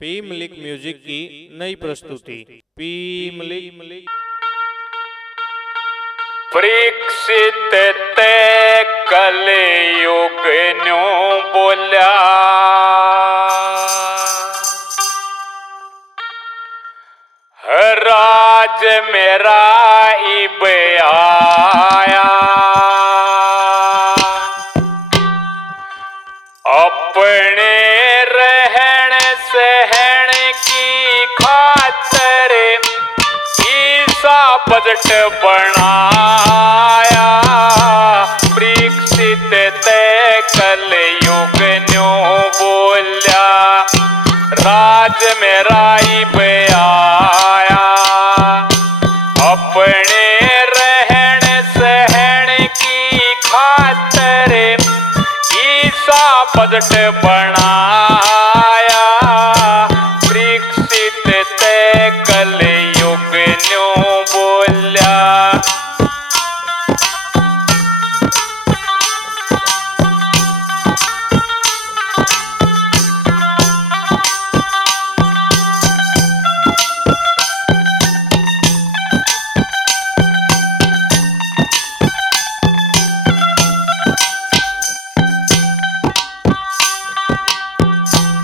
P Malik music की नई प्रस्तुति पी मलिक परीक्षित ते कलयुग न्यो बोल्या राज मेरा इब आया अपने रहन सहन की खातर ईसा बजट बनाया परीक्षित ते कलयुग न्यो बोल्या राज मेरा इब आया अपने रहन सहन की खातर ईसा बजट बनाया परीक्षित ते कलयुग न्यो बोल्या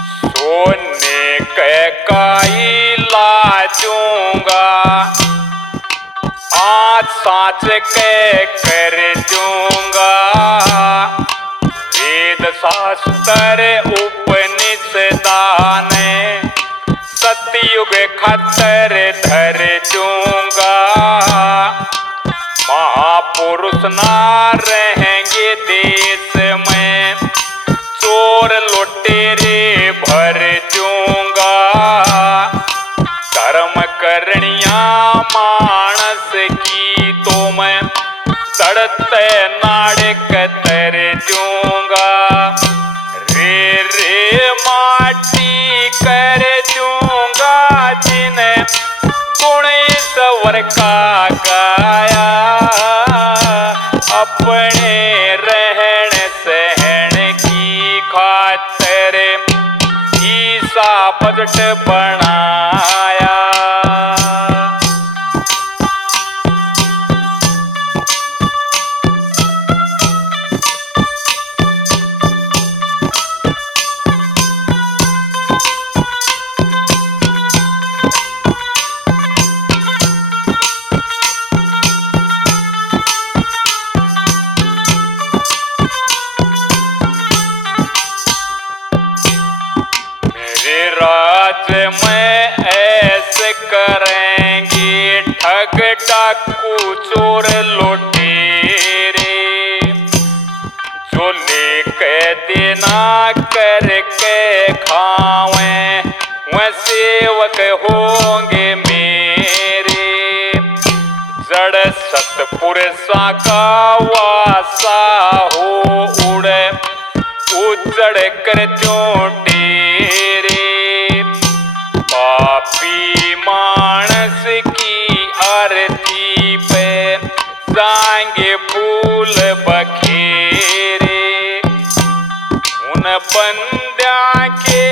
सोने के काई लाजूंगा आज साँच के कर दूंगा वेद शास्त्र उपनिषदान सतयुग खतर धर दूंगा महापुरुष ना रहेंगे देश में चोर लुटेरे भर दूंगा धर्म करनिया मानस की तो मैं सड़ते नाड़क तर दूंगा रे रे माटी कर दूंगा जिन्हें गुण सवर का गाया अपने रहन सहन की खातर ईसा बजट बनाया राज में ऐसे करेंगे ठग डाकू चोर लुटेरे जो लेके देना करके खावे वह सेवक होंगे मेरे जड़ सतपुरुषा का वासा हो उड़े उजड़ कर त्यों डेरे पापी मानस की आरती पे जाएंगे फूल बखेरे उन बंद्या के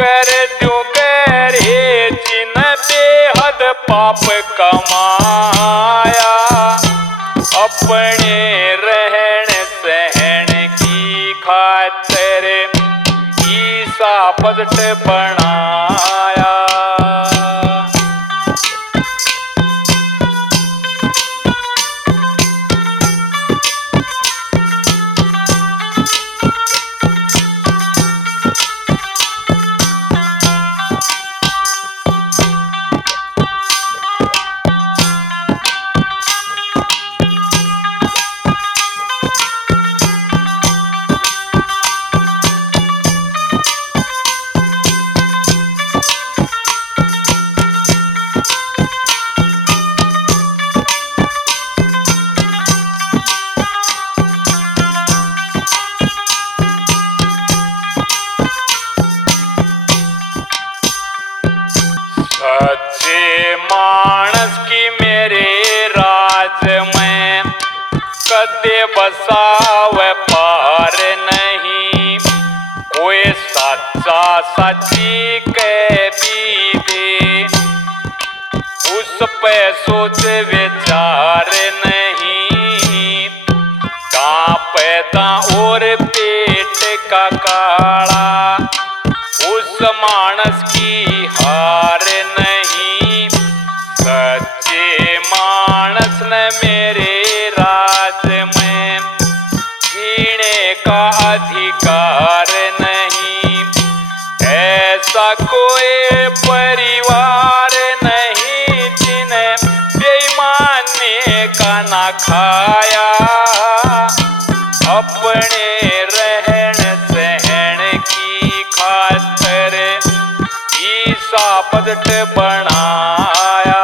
कर दो गरे जिन बेहद पाप कमाया अपने रहन सहन की खातर ईसा बजट बनाया सच्चे मानस की मेरे राज में कदे बसावे पार नहीं कोई सच्चा सच्ची के बीते, उस पे सोच विचार नहीं, कांपता और पेट का काला, उस मानस की हार नहीं। सच्चे मानस ने मेरे राज में जीने का अधिकार नहीं। ऐसा कोई परिवार नहीं जिन्हें बेईमानी का ना खाया, अपने रहन सहन की खातिर ईसा पदट बनाया।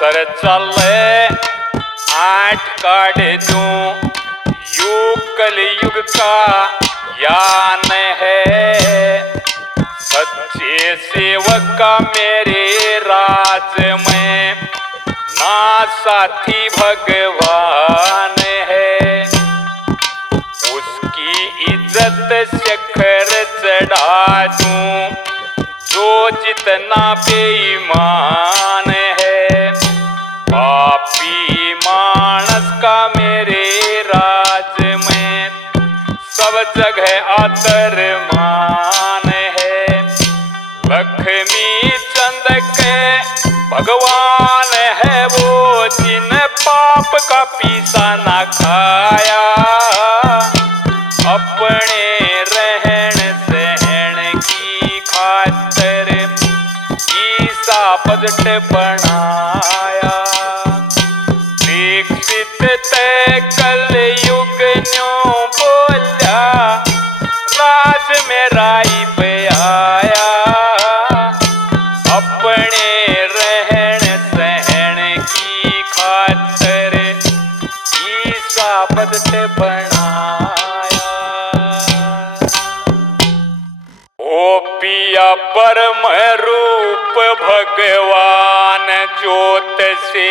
सर चले आठ काट दूं, युग कलयुग का यान है। सच्चे सेवक का मेरे राज में ना साथी भगवान है। उसकी इज्जत शिखर चढ़ा दूं, जो जितना बेईमान है। पापी मानस का मेरे राज में सब जगह आदर मान है। लक्ष्मी चंद के भगवान है वो, जिन पाप का पीसा ना खाया, अपने रहन सहन की खातिर ईसा पदट बनाया। दीक्षित तय कलयुग न्यों बोल्या, राज में राई पे आया, अपने रहन सहन की खातिर ईसा पदट बनाया। ओ पिया परम रूप भगवान ज्योत से,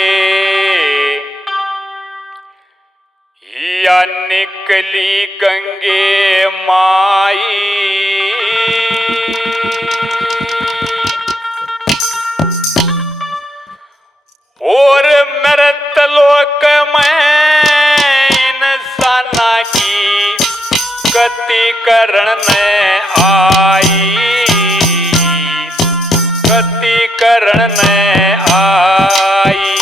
या निकली गंगे माई। और मृत लोक में इंसाना की गति करण ने आई, गति करण ने आई।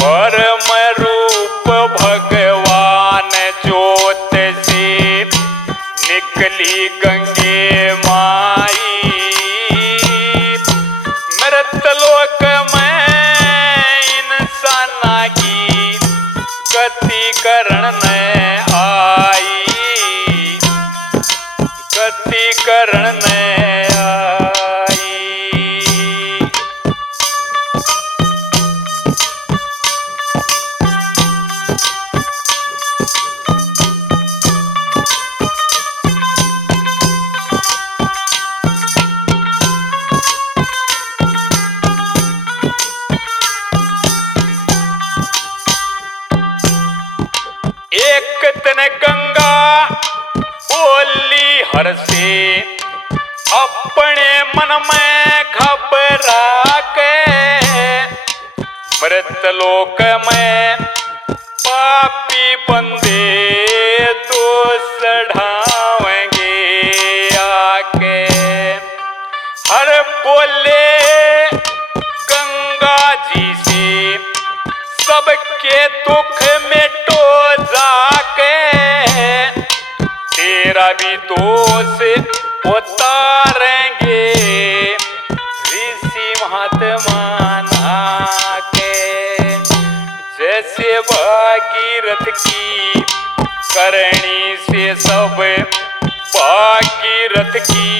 परम रूप भगवान ज्योत से निकली गंगे माई। मृत लोक में इंसाना की गति करण ने आई, गति करण ने आई। एक दिन गंगा बोली हर से, अपने मन में घबरा के। मृत लोक में पापी बंदे दोष ढावेंगे आके। हर बोले गंगा जी से, सबके दुख मिटो जाके, तेरा भी दोष उतारेंगे करणी से सब भागीरथ की,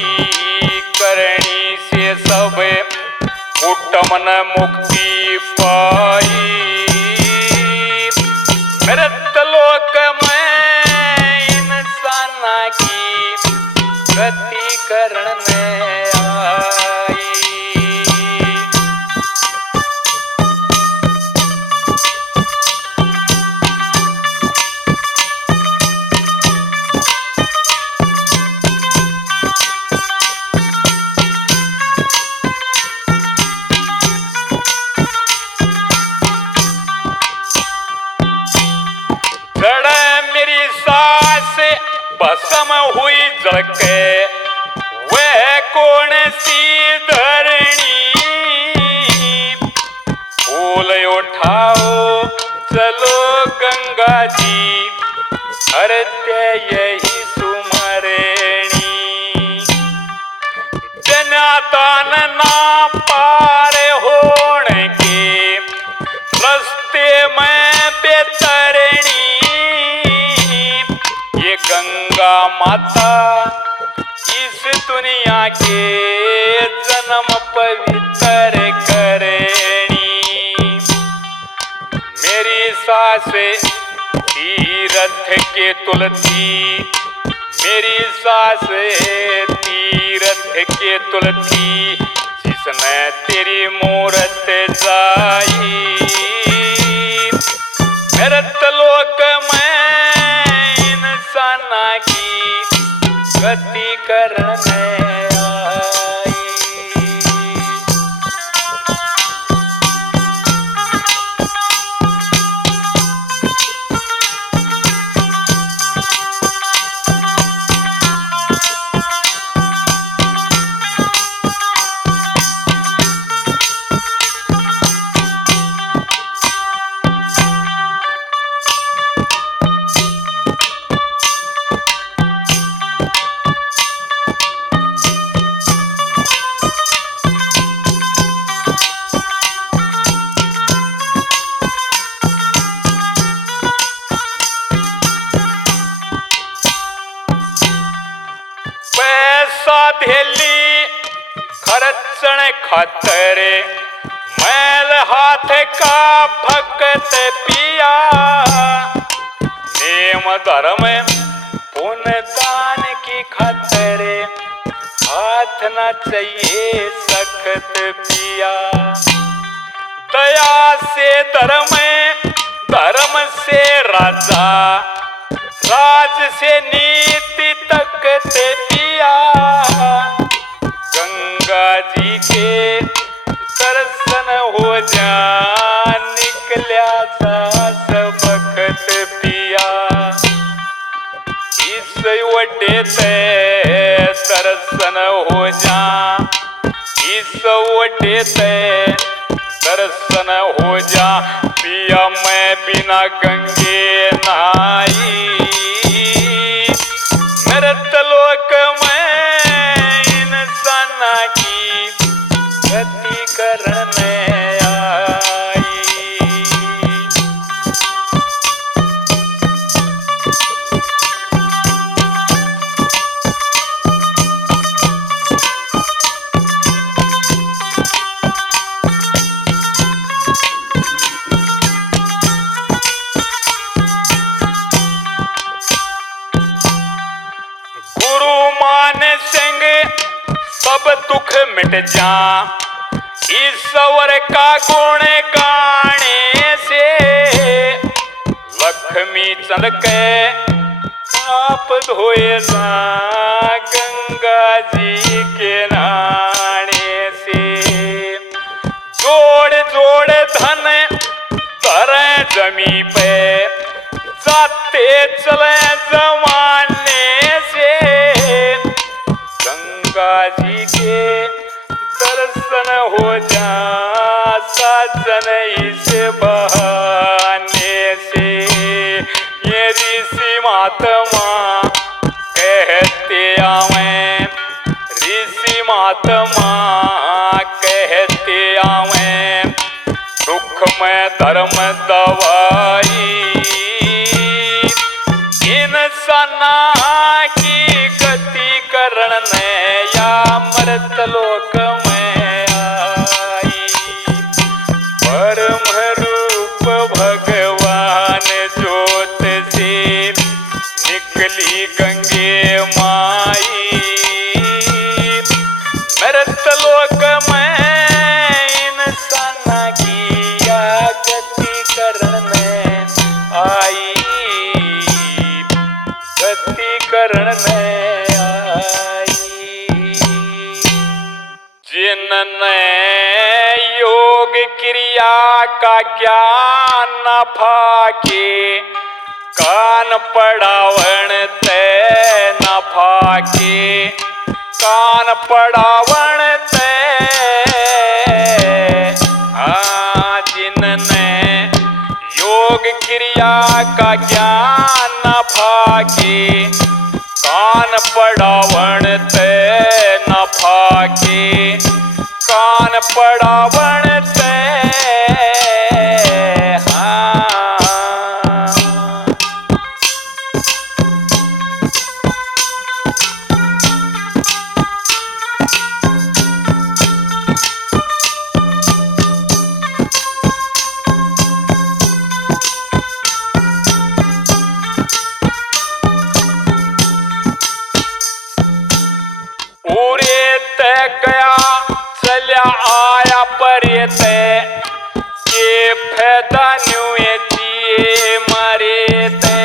करणी से सब कुटुम्ब मुक्ति पाई। मृतलोक में इंसान की गति करने आई। भस्म हुई जलके वह कौन सी धरणी, फूल उठाओ चलो गंगा जी, हरते यही सुमरणी। जनादान ना पार होने के रस्ते में बेतरणी, ये गंगा माता इस दुनिया के जन्म पवित्र करणी। मेरी सास तीरथ के तुलसी, मेरी सास तीरथ के तुलसी, जिसने तेरी मूरत जाई। मृतलोक में इंसान की गति करने आई। धेली खर्चण खातर मैल हाथ का भगत पिया, नेम धर्म पुण्य दान की खातर हाथ न चाहिए सख्त पिया। दया से धर्म, धर्म से राजा, राज से नीति तकत पिया। गंगा जी के दर्शन हो जा निकल्या सास बखत पिया। इस वड्डे ते दर्शन हो जा, इस वड्डे ते दर्शन हो जा, पिया मैं बिना गंगे नहाई। मृतलोक में इंसान की गति करने आई। सब दुख मिट जा ईश्वर का गुण गाने से, लक्ष्मी चंद के पाप धोए जा गंगा जी के नहाने से। जोड़ जोड़ धन धरे जमी पे जाते चले जमाने से, गंगा जी के दर्शन हो जा साजन इस बहाने से। ये ऋषि महात्मा कहते आवे, ऋषि महात्मा कहते आवे, दुख में धर्म दवाई। इन मरत लोक में आई। परम रूप भगवान ज्योत से निकली गंगे माई। मरत लोक में इंसान की गति करने आई। गति करने आई। जिनने योग क्रिया का ज्ञान न फाके, कान पढ़ावण ते न फाके, कान पढ़ावण ते। हाँ, जिनने योग क्रिया का ज्ञान न फाके, कान पढ़ावण ते न फाके, कान पढ़ावण ते। पूरे ते गया चल्या आया परे ते, के फायदा न्यूए जिए मरे ते।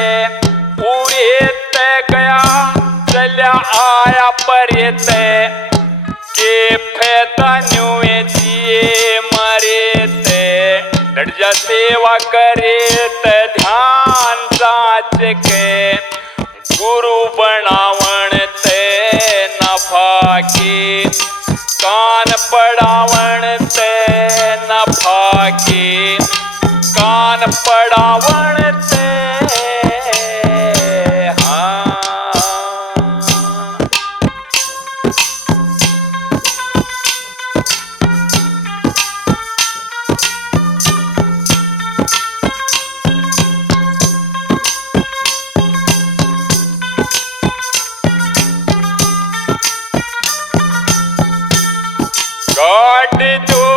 पूरे ते गया चल्या आया परे ते, के फायदा न्यूए जिए मरे ते। डट जा सेवा करे ते ध्यान जाच के, गुरु बनावण ते न फाके, कान पढ़ावण ते न फाके, कान पढ़ावण ते। हाँ, गाड़ दो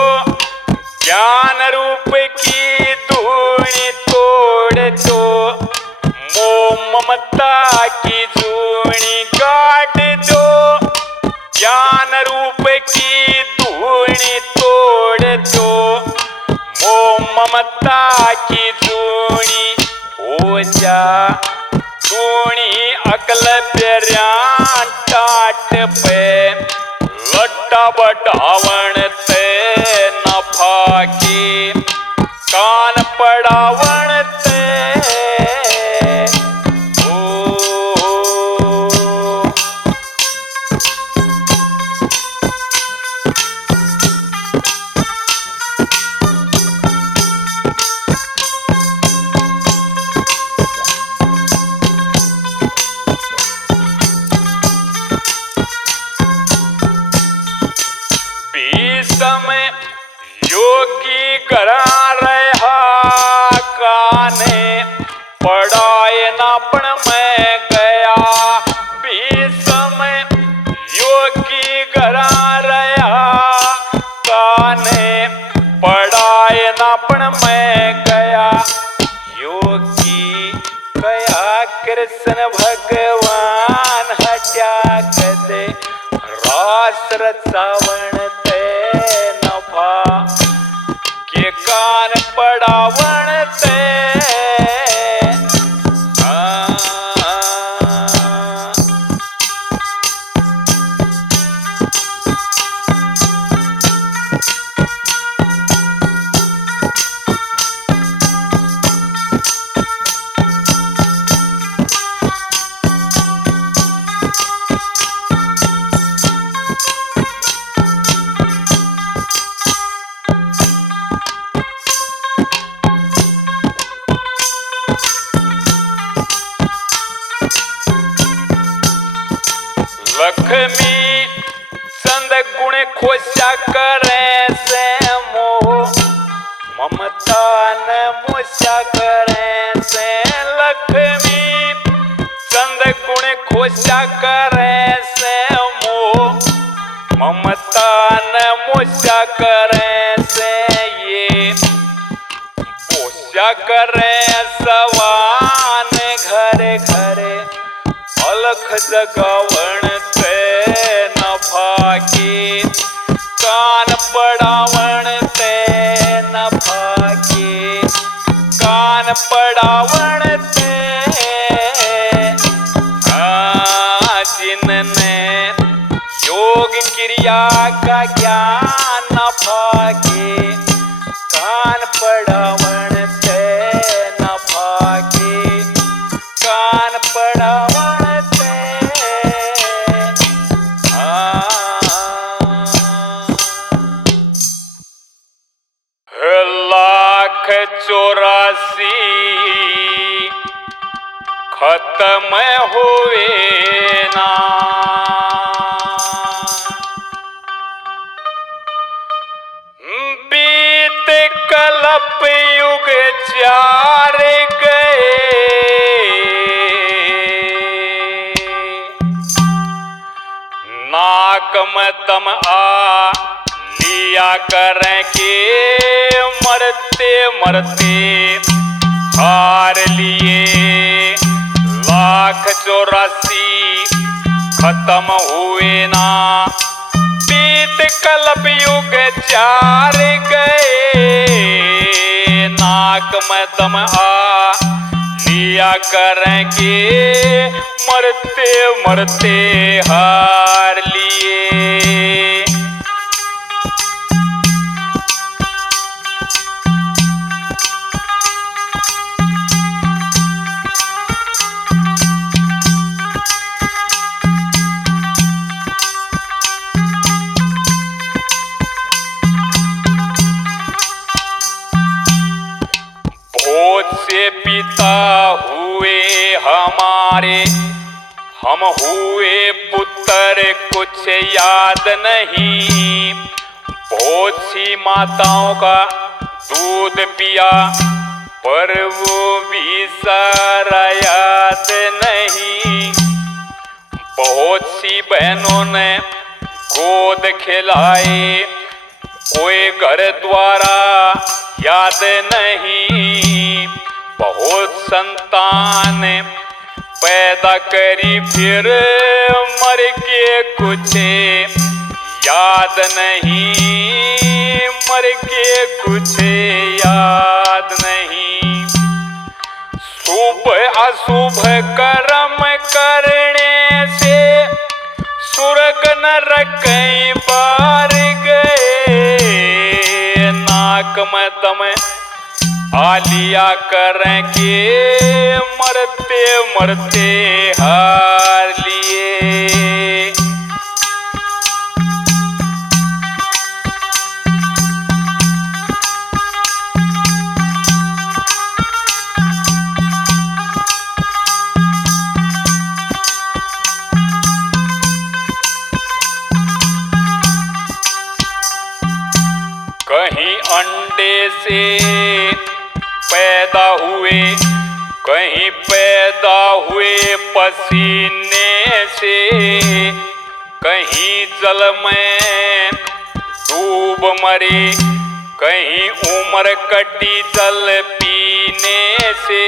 ज्ञान रूप की धूणी तोड़ दो, मोह ममता की धूणी गाड़ दो। ज्ञान रूप की धूणी तोड़ दो, मोह ममता की धूणी हो जा। धूणी अकल बेर्यान टाट पे, लट्टा बढ़ावण ते न फाके, कान पढ़ावण ते। समय योगी करा रहा काने, पढ़ाए नापण में गया। बीच समय योगी करा रहा काने, पढ़ाए नापण में गया। योगी कया कृष्ण भगवान हट्या कदे, रास रचावण ते नफा, के कान पढ़ावण ते। लक्ष्मी चंद गुण खोशा करे से मोह, ममता न मोशा करे से। लक्ष्मी चंद गुण खोशा करे से मोह, ममता मुस्या करे से ये मुस्या करे सवान घरे घरे अलख जगावण ते न भागे कान पड़ावण ते न भागे कान पड़ावण ते जिनने योग क्रिया का ज्ञान न भागे कान पड़ावण ते न भागे कान पड़ावण ते लाख 84 खत्म हुए ना बीत कल्प युग 4 गए नाक में दम आ लिया करें के मरते मरते हार लिए लाख 84 खत्म हुए ना बीत कल्प युग 4 गए नाक में दम आ लिया करें के मरते मरते हार लिए से पिता हुए हमारे हम हुए पुत्र कुछ याद नहीं बहुत सी माताओं का दूध पिया पर वो भी सारा याद नहीं बहुत सी बहनों ने गोद खिलाए कोई घर द्वारा याद नहीं बहुत संतान पैदा करी फिर मर के कुछ याद नहीं मर के कुछ याद नहीं शुभ अशुभ कर्म करने से स्वर्ग नरक कई बार गए नाक में दम आलिया करें के मरते मरते हार लिए कहीं अंडे से पैदा हुए कहीं पैदा हुए पसीने से कहीं जल में डूब मरे कहीं उम्र कटी जल पीने से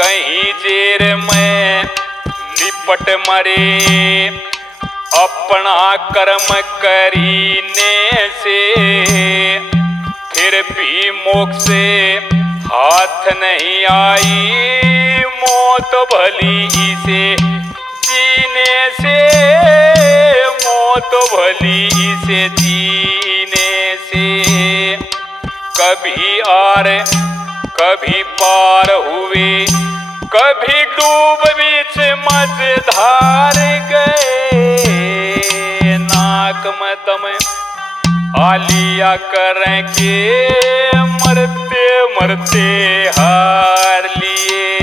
कहीं जेर में लिपट मरे अपना कर्म करीने से फिर भी मोक्ष से हाथ नहीं आई मौत भली इसे जीने से मौत भली इसे जीने से कभी आर कभी पार हुए कभी डूब बीच मझधार गए नाक में दम आलिया करें के मरते मरते हार लिए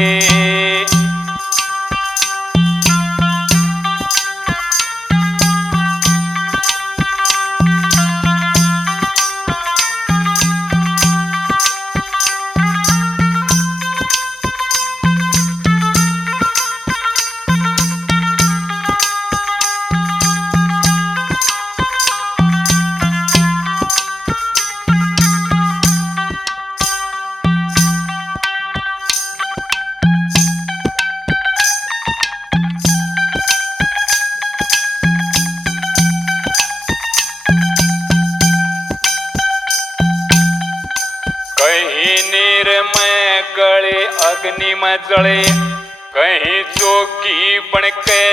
गले अग्नि में जले, कहीं जोगी बन के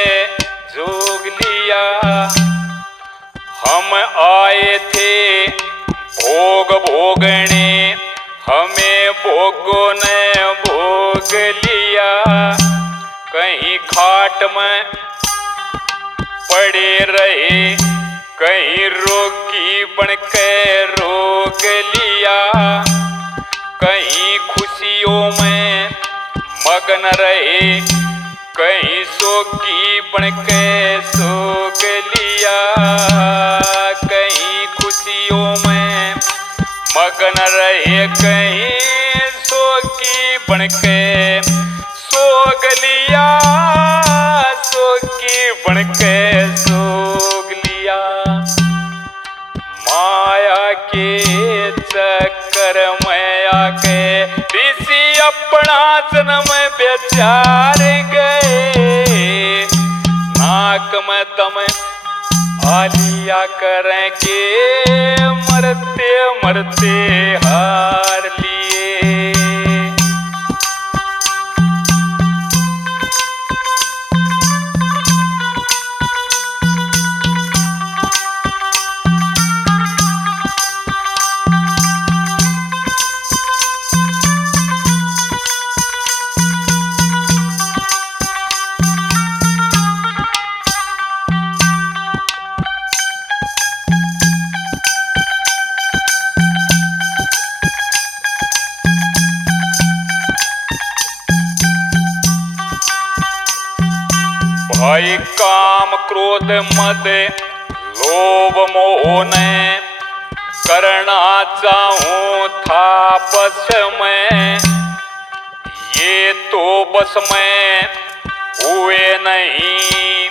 जोग लिया। हम आए थे भोग भोगने, हमें भोगों ने भोग लिया। कहीं खाट में पड़े रहे, कहीं रोगी बन के रोग लिया। कहीं खुशियों में मगन रहे, कहीं सोगी बन के सोग लिया। कहीं खुशियों में मगन रहे, कहीं सोगी बन के सोग लिया। सोगी बन के सोग लिया। माया के चक्कर में आके ऋषि अपना जन्म बेचार गए। नाक में दम आलिया करें के मरते मरते हार लिए। भाई काम क्रोध मद लोभ मोह ने करना चाहूं था बस में, ये तो बस में हुए नहीं।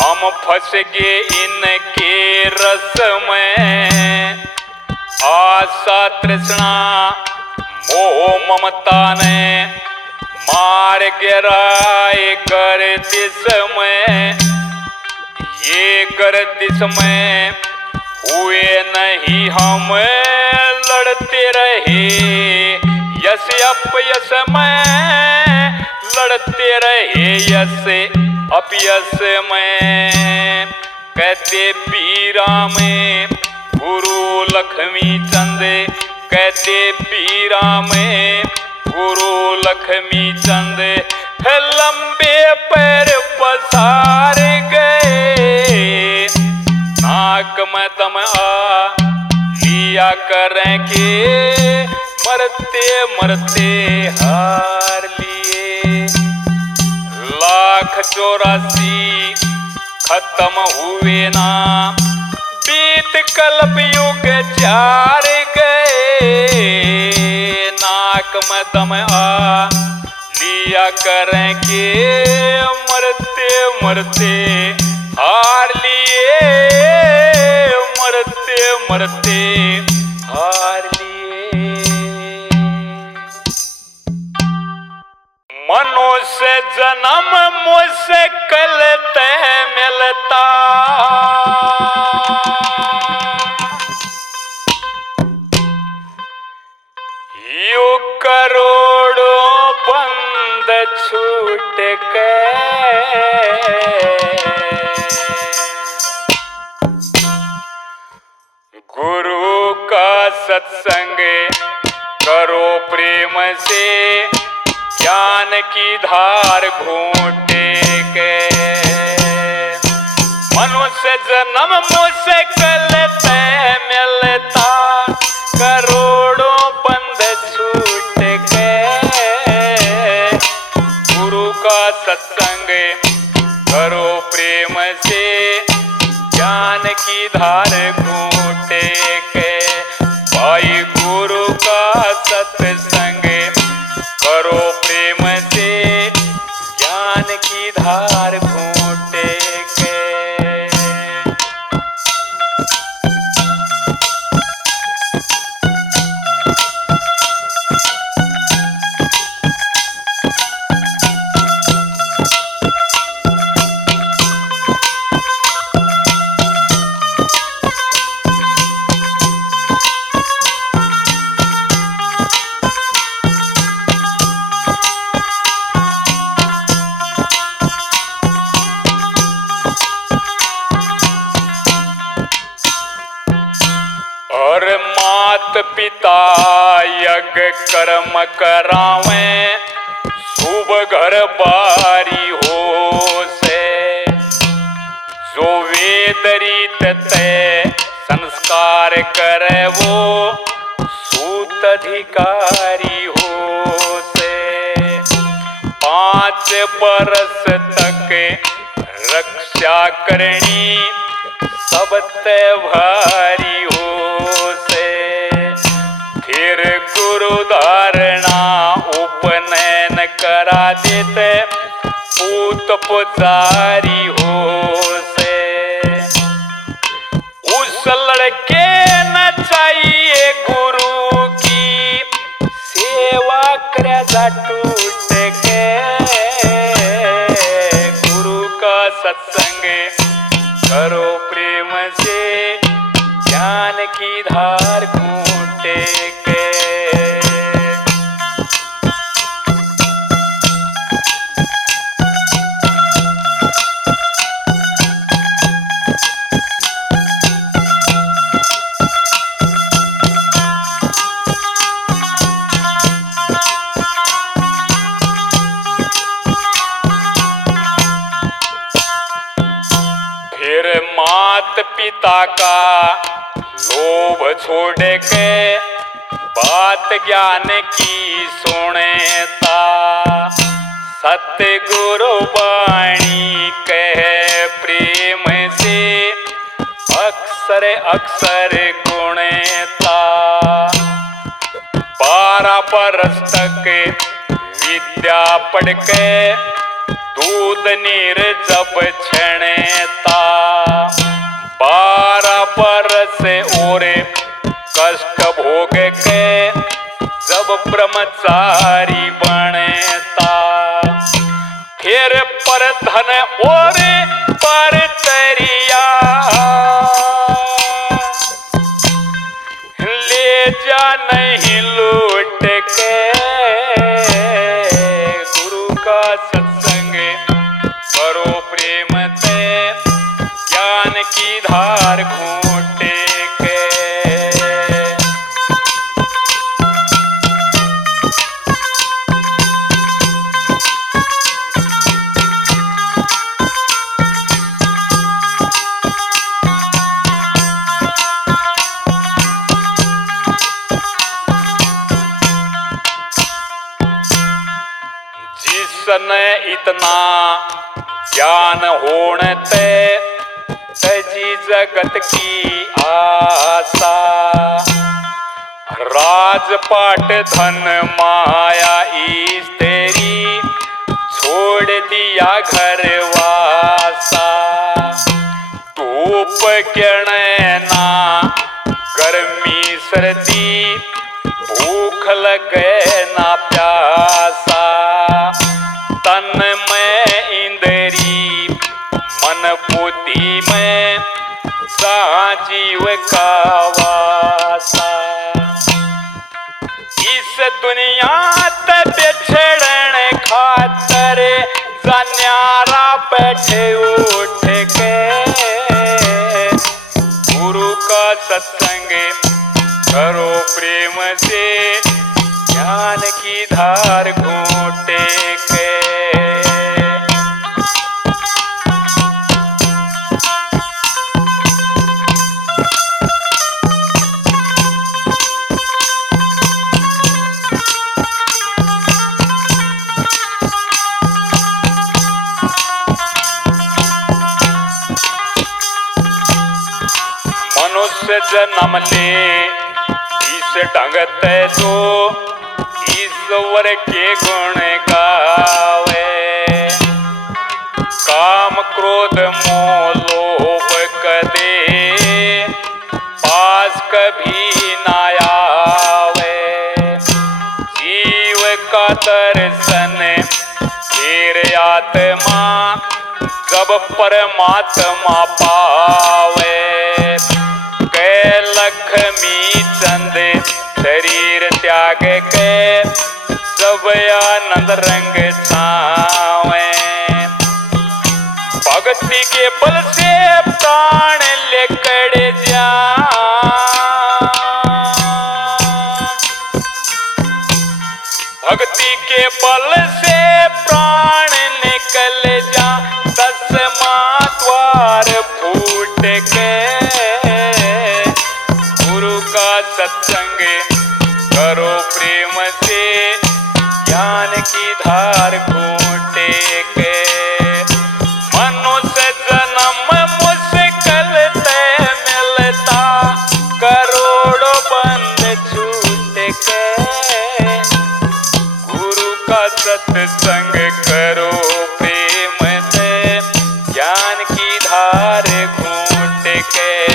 हम फंस गए इनके रस में। आशा तृष्णा मोह ममता ने मार गिराए गर्दिश में। ये गर्दिश में हुए नहीं, हम लड़ते रहे यश अपयश में। लड़ते रहे यश अपयश में। कहते पीरा में गुरु लक्ष्मी चंद, कहते पीरा में गुरु लक्ष्मी चंद। लंबे पैर पसार गए, नाक में दम आ लिया करें के मरते मरते हार लिए। 1,84 खत्म हुए ना, बीत कल्प युग 4 गए। नाक में दम आ लिया करें के मरते मरते हार लिए। मरते मरते हार लिए। मनुष्य जन्म मुझसे कल तय मिलता, यू करोड़ों बंद छूट के। गुरु का सत्संग करो प्रेम से, ज्ञान की धार घूंटे के। मनुष्य जन्म मुझसे कल तय मिलता, करोड़ों बंद छूट के। गुरु का सत्संग करो प्रेम से, ज्ञान की धार घूंटे के। भाई गुरु का सत्संग करो प्रेम से, ज्ञान की धार घूंटे के। और मात पिता यज्ञ कर्म करावे शुभ घर बारी हो से जो वेद रीत तय संस्कार करे वो सूत अधिकारी हो से 5 बरस तक रक्षा करनी सब तय भारी हो से फिर गुरु धारणा उपनयन करा देते पूत पुजारी हो से उस लड़के न चाहिए गुरु की सेवा करे जा टूट के गुरु का सत्संग करो प्रेम से ज्ञान की धार कूटे के मात पिता का लोभ छोड़ के बात ज्ञान की सुनेता सत्य गुरु वाणी कहे प्रेम से अक्सर अक्सर गुणता 12 बरस तक विद्या पढ़ के दूध नीर जब छणता 12 बरस और कष्ट भोग के जब ब्रह्मचारी बनता फिर पर धन और पर तरिया ले जा नहीं लूट के गुरु का सत्संग करो प्रेम ते ज्ञान की धार घूटे के जिसने इतना ज्ञान होने ते तजी जगत की आशा राजपाट धन माया ईस तेरी छोड़ दिया घर वासा धूप किरण ना गर्मी सर्दी भूख लगे ना प्यासा तन में इंद्री मन बुद्धि में सा जीव का वासा इस दुनिया ते बिछड़न खातर जन्यारा बैठे उठ के गुरु का सत्संग करो प्रेम से ज्ञान की धार घूटे के मनुष्य जन्म ले इस ढंग ते जो ईश्वर के गुण गावे काम क्रोध मोह लोभ कदे पास कभी ना आवे जीव का दर्शन फिर आत्मा जब परमात्मा पावे लक्ष्मी चंद शरीर त्याग के सब आनंद रंग छावे भक्ति के बल से प्राण लेकर जा भक्ति के बल से प्राण निकल जा, दसवां द्वार फूट के। गुरु का सत्संग करो प्रेम से, ज्ञान की धार घूटे के। मनुष्य जन्म मुश्किल से मिलता, करोड़ों बंद छूट के। गुरु का सत्संग करो प्रेम से, ज्ञान की धार घूट के।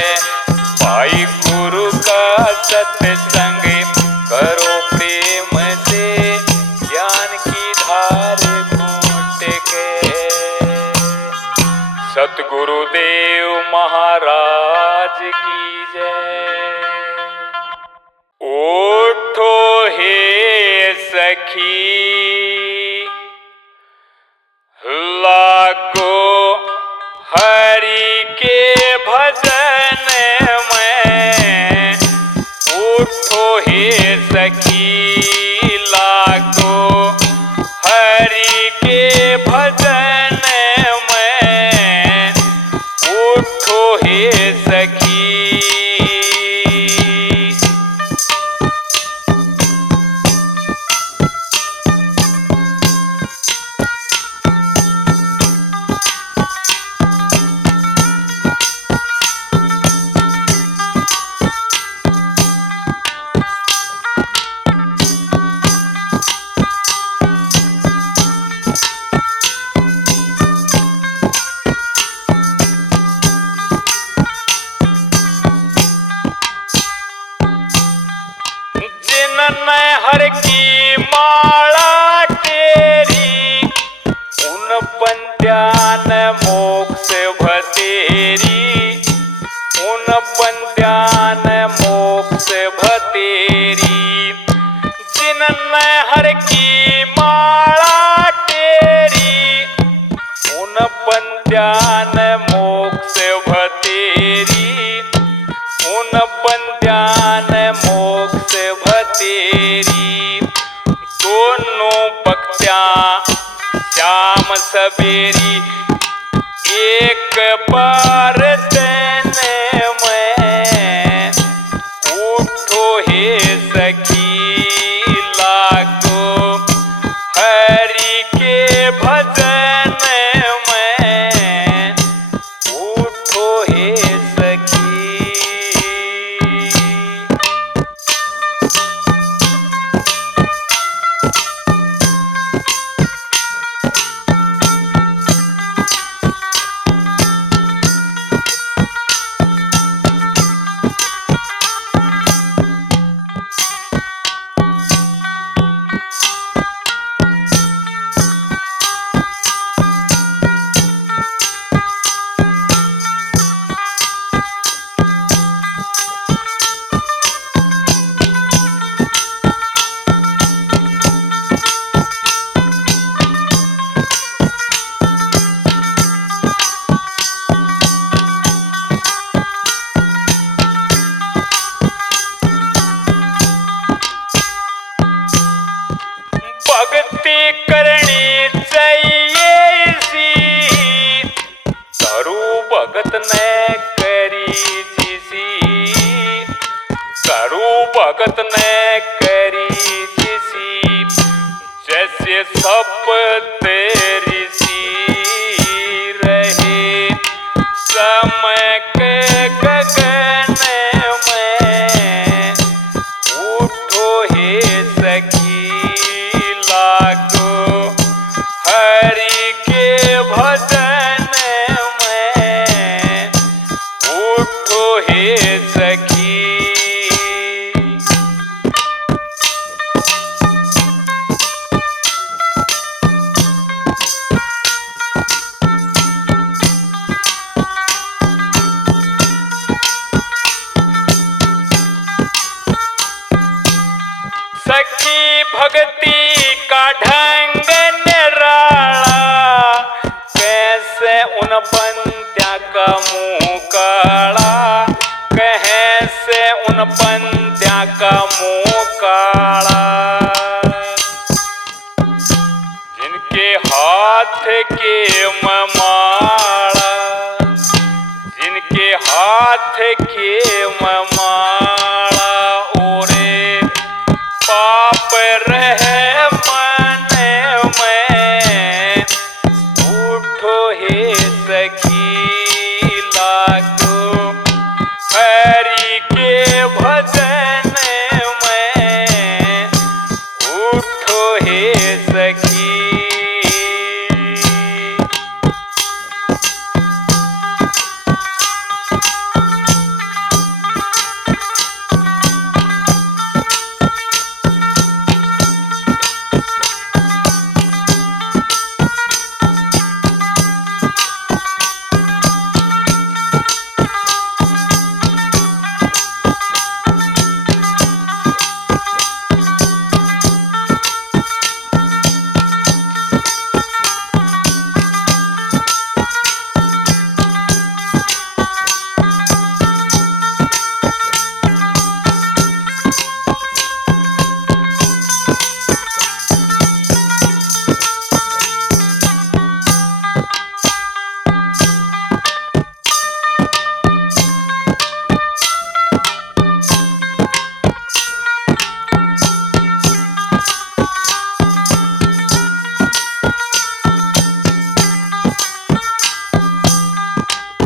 भाई गुरु का सत्संग करो प्रेम से, ज्ञान की धार घूट के। सतगुरुदेव महाराज की जय। उठो हे सखी, लागो हरि के भजन में। उठो हे सखी, लागो हरि के भजन में। उठो हे सखी। हर की माला तेरी, उन बंद्यान मोक्ष भतेरी। उन बंद्यान मोक्ष भतेरी। जिनने हर की माला तेरी, उन बंद्यान मोक्ष भतेरी। उन बंद्यान मोक्ष भतेरी। दोनों भक्त्या श्याम सवेरी, एक बार देने में। उठो हे सखी, लागो हरि के भजन में। उठो हे सखी। भक्ति करनी चाहिए सी, करू भगत ने करी जिसी। करू भगत ने करी जिसी, जैसे सब तेरी सी रहे। समय के गगन में। उठो हे सखी, लागो हरि के भजन में। उठो हे सखी। सखी भक्ति का ढंग निराला, कैसे उन बंद्या का मुंह काला। कैसे उन बंद्या का मुंह काला। के ममाड़ा, जिनके हाथ के ममाड़ा ओरे पाप रहे मन में। उठो हे सखी लागो हरि के भजन में। उठो हे सखी।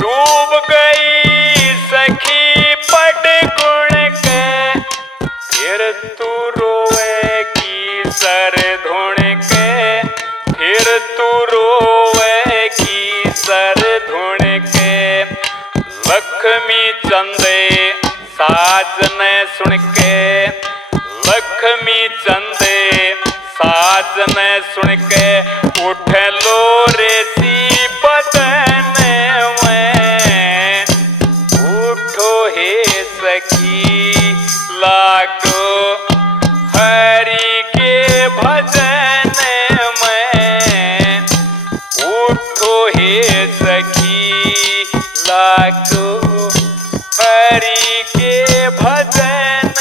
डूब गई सखी पट गुण के, फिर तू रोवेगी सर धुण के। फिर तू रोवेगी सर धुण के। लक्ष्मी चंदे साजन सुन के। लक्ष्मी चंदे साजन सुन के। उठ लो रे सी बदन में। उठो हे सखी लागो हरि के भजन में। उठो हे सखी लागो हरि के भजन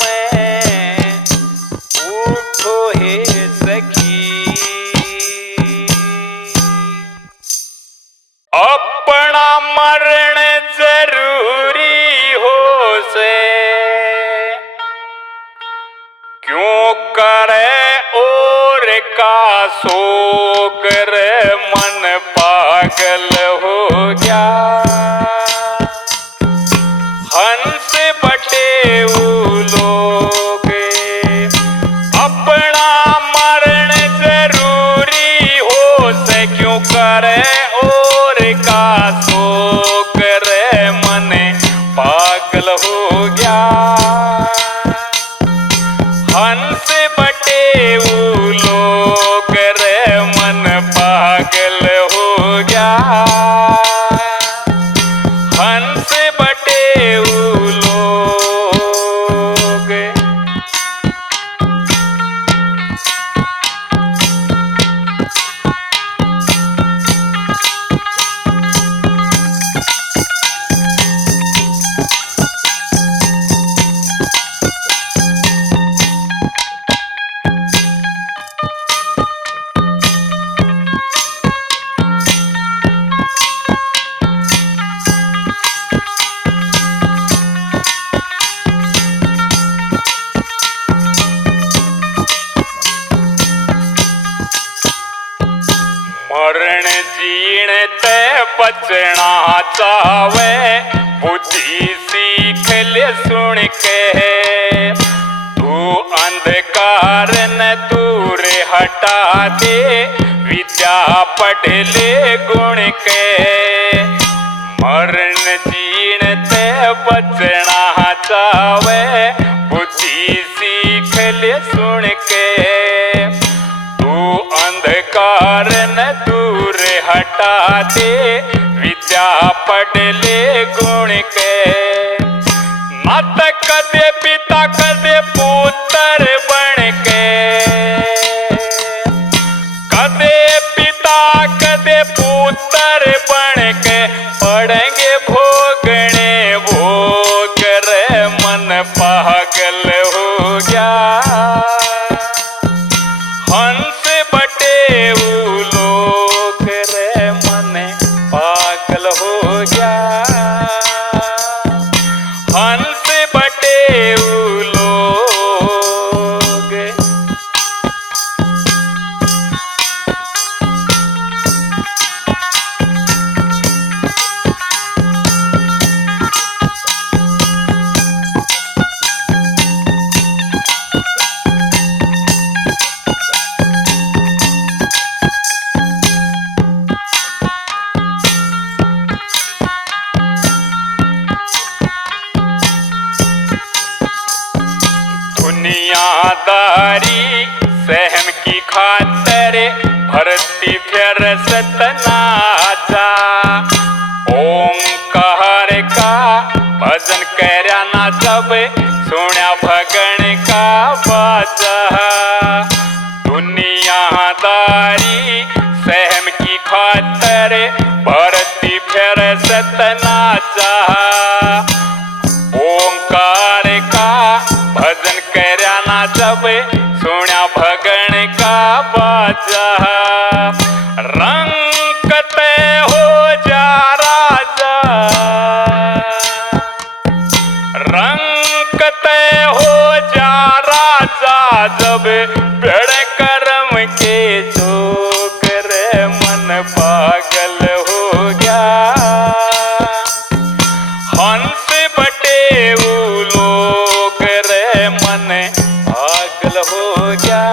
में। उठो हे सखी। अपना मरण जरूरी हो से, क्यों करे और का शोक रे मन पागल हो गया। हंस बटे लोग अपना मरण जरूरी हो से, क्यों करे और का शोक रे मन पागल हो गया। हंस बटे लोग रे मन पागल हो गया। हंस बटे लोग। मरण जीण ते बचना चावे, बुद्धि सीख ले सुन के। तू अंधकार न दूर हटा दे, विद्या पढ़ ले गुण के। मरण जीण ते बचना चावे, बुद्धि सीख ले सुन के। अंधकार न दूर हटा दे, विद्या पढ़ ले गुण के। मत कदे पिता कदे पुत्र बन के। कदे पिता कदे पुत्र बन के। पढ़ेंगे भोगने भोग रे मन पागल हो गया। हंस बटे लोग दुनियादारी सहम की खातर भरती फिर सतनाचा। ओंकार का भजन करया ना जब सुण्या भगन का बाजा। दुनियादारी सहम की खातर भरती फिर सतनाचा। ओंकार का भजन करया ना जब सुण्या भगन का बाजा। रंग ते हो जा राजा, रंग ते हो जा राजा जब पेड़ कर्म के जोकर मन पागल हो गया। हंस बटे लोग रे मन पागल हो गया।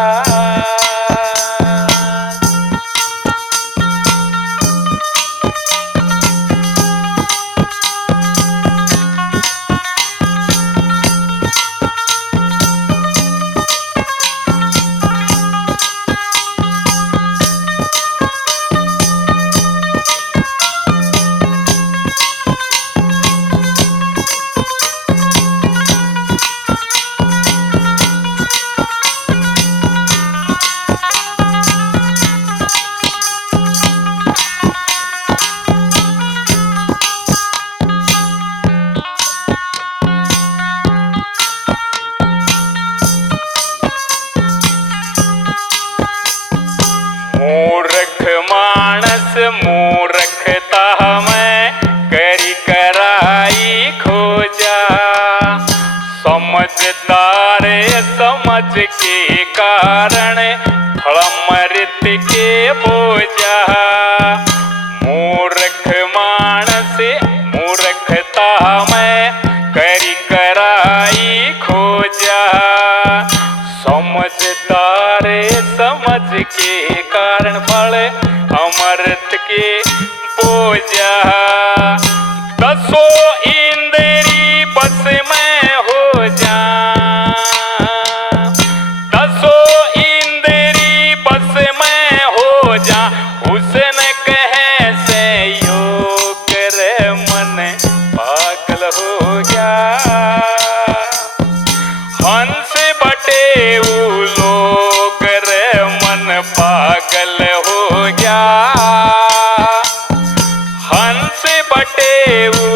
मूर्ख मानस मूर्खता में करी कराई खोजा। समझदार समझ के कारण फल मृत के बोझा। मूर्ख मानस मूर्खता में करी कराई खोजा। समझदार समझ के कारण फल अमृत के बोझा। दसों इंद्री बस में हो जा, दसों इंद्री बस में हो जा। उसने कहे से योग रे मन पागल हो गया। हंस बटे लोग रे मन पागल हो गया। हंस बटे लोग।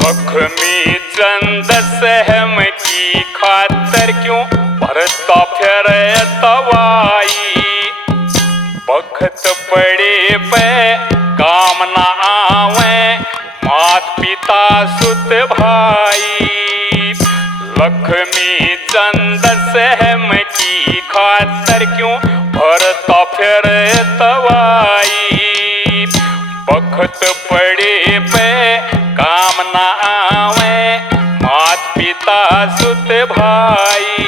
लक्ष्मी चंद सहम की खातर क्यों भरता फिर तवाई। बखत पड़े पे काम न आवे मात पिता सुत भाई। लक्ष्मी चंद सहम की खातर क्यों भरता फिर तवाई। बखत पड़े पे काम न आवे मात पिता सुत भाई।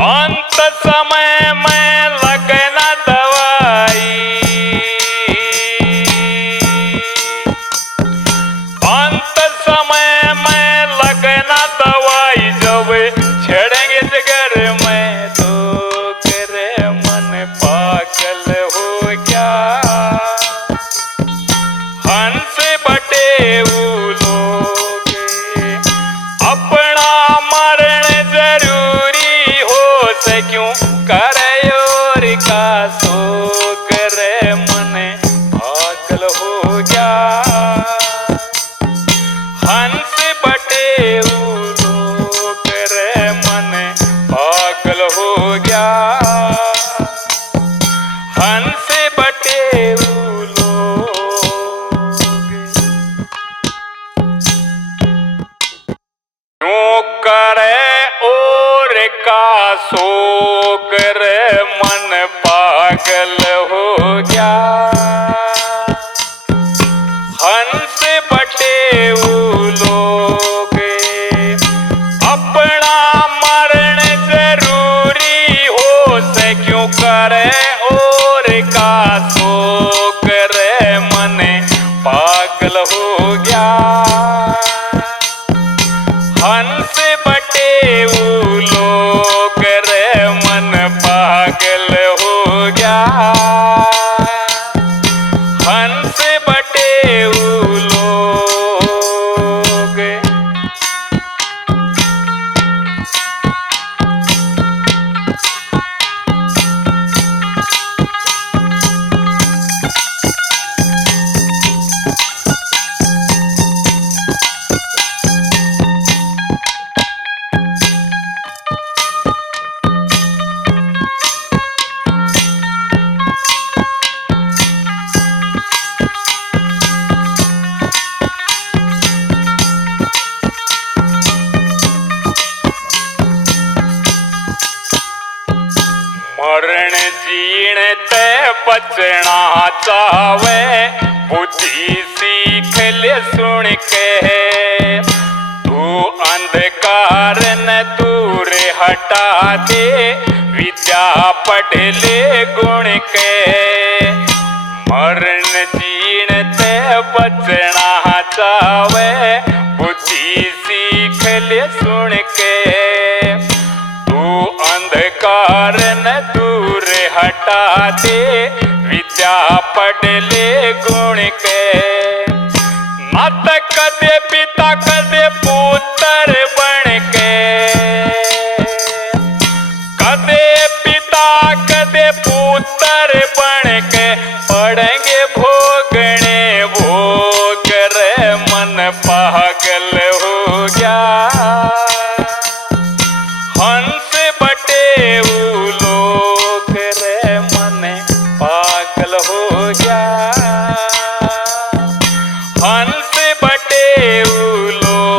अंत समय में लगना दवाई। अंत समय में लगना दवाई जब छेड़ेंगे जिगर में तो करे मन पागल हो गया। हंस बटे लोग अपना मरण जरूरी हो से क्यों करे और का शोक रे मन पागल हो गया। हंस बटे लोग रे मन पागल हो गया। हंस बटे लोग। सो कर मन पागल हो गया। हंस बटे लोग अपना मरण जरूरी हो से क्यों करे और का सो करे मन पागल हो गया। हंस बटे लोग रे मन पागल हो गया। हंस बटे लोग मरण जीण ते बचना चावे बुद्धि सीख ले सुन के। तू अंधकार न दूर हटा दे विद्या पढ़ ले गुण के। मरण जीण ते बचना चावे बुद्धि सीख ले सुन के। तू अंधकार न दूर हटा दे विद्या पढ़ ले गुण के। मात कदे पिता कदे पुत्र बन के। कदे पिता कदे पुत्र बन के पढ़ेंगे भोगने भोग रे मन पागल हो गया। हंस बटे लोग रे मन पागल हो गया। हंस बटे लोग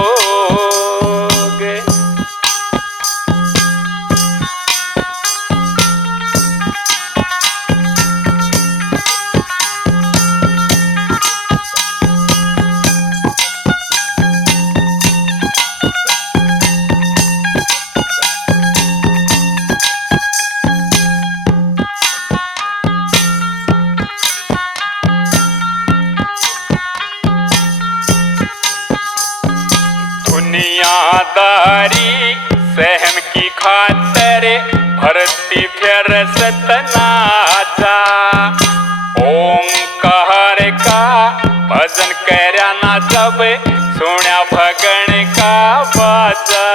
दुनियादारी सहम की खातर भरती फिर सतनाचा। ओंकार का भजन करया ना जब सुन्या भगन का बाजा।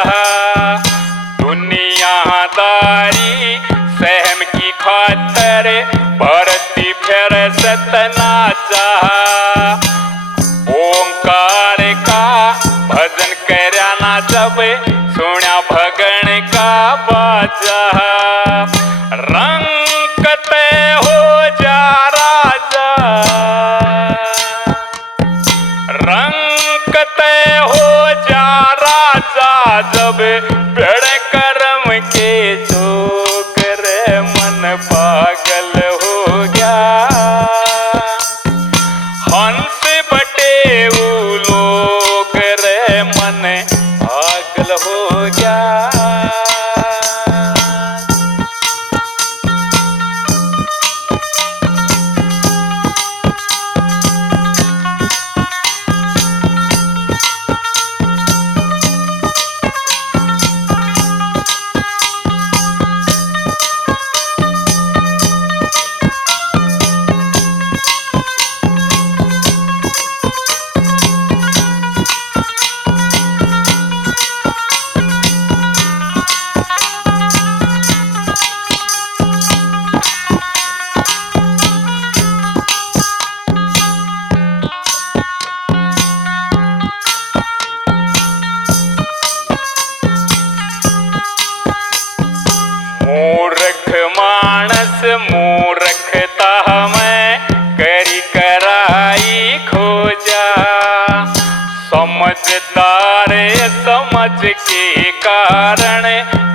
दुनियादारी सहम की खातर भरती फिर सतनाचा। ओंकार का भजन करया ना जब सुन्या भगन का बाजा। रंग ते हो जा राजा। रंग ते हो जा राजा जब बड़े कर्म के जोग रे मन पागल हो गया। हंस बटे लोग रे मन पागल हो गया। मूर्खता में करी कराई खोजा। समझदार समझ के कारण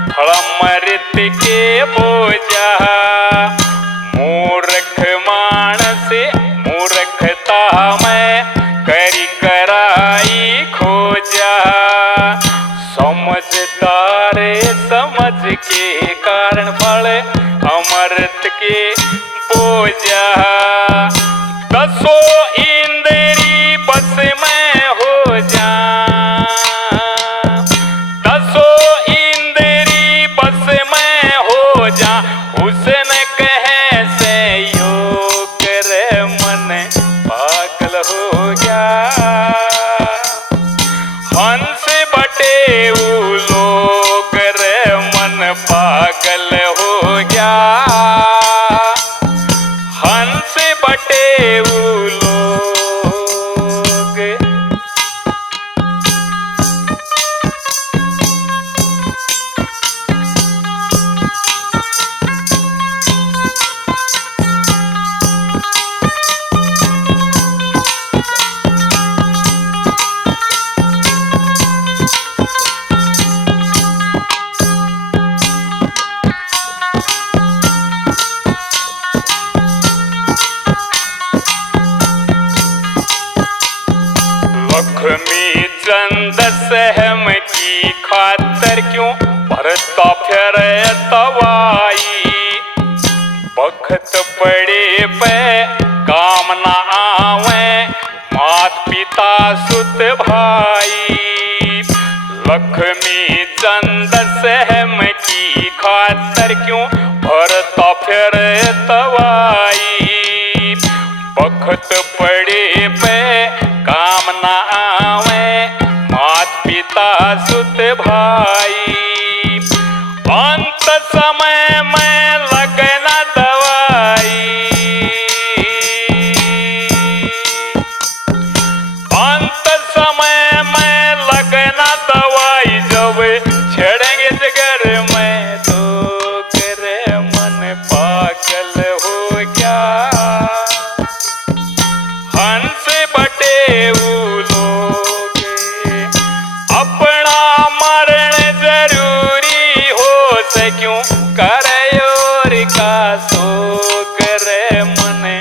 फल मृत के बोझा। मूर्ख मानस मूर्खता में करी कराई खोजा। समझदार समझ के कारण फल अमृत के बोझा। दसों इंद्री बस में हो जा। दसों इंद्री बस में हो जा। उसने कहे से योग रे मन पागल हो गया। हंस बटे लोग रे मन पागल हो गया। हंस बटे लोग। लक्ष्मी चंद सहम की खातर क्यों भरता फिर तवाई। बखत पड़े पे काम न आवे मात पिता सुत भाई। लक्ष्मी चंद सहम की खातर क्यों भरता फिर तवाई। बखत पड़े पे काम न आवे मात पिता सुत भाई। अंत समय में लगना दवाई। अंत समय में लगना दवाई। जब छेड़ेंगे जिगर में तो करे मन पागल हो गया। हंस बटे लोग अपना मरण जरूरी हो से क्यों करे और का शोक रे मन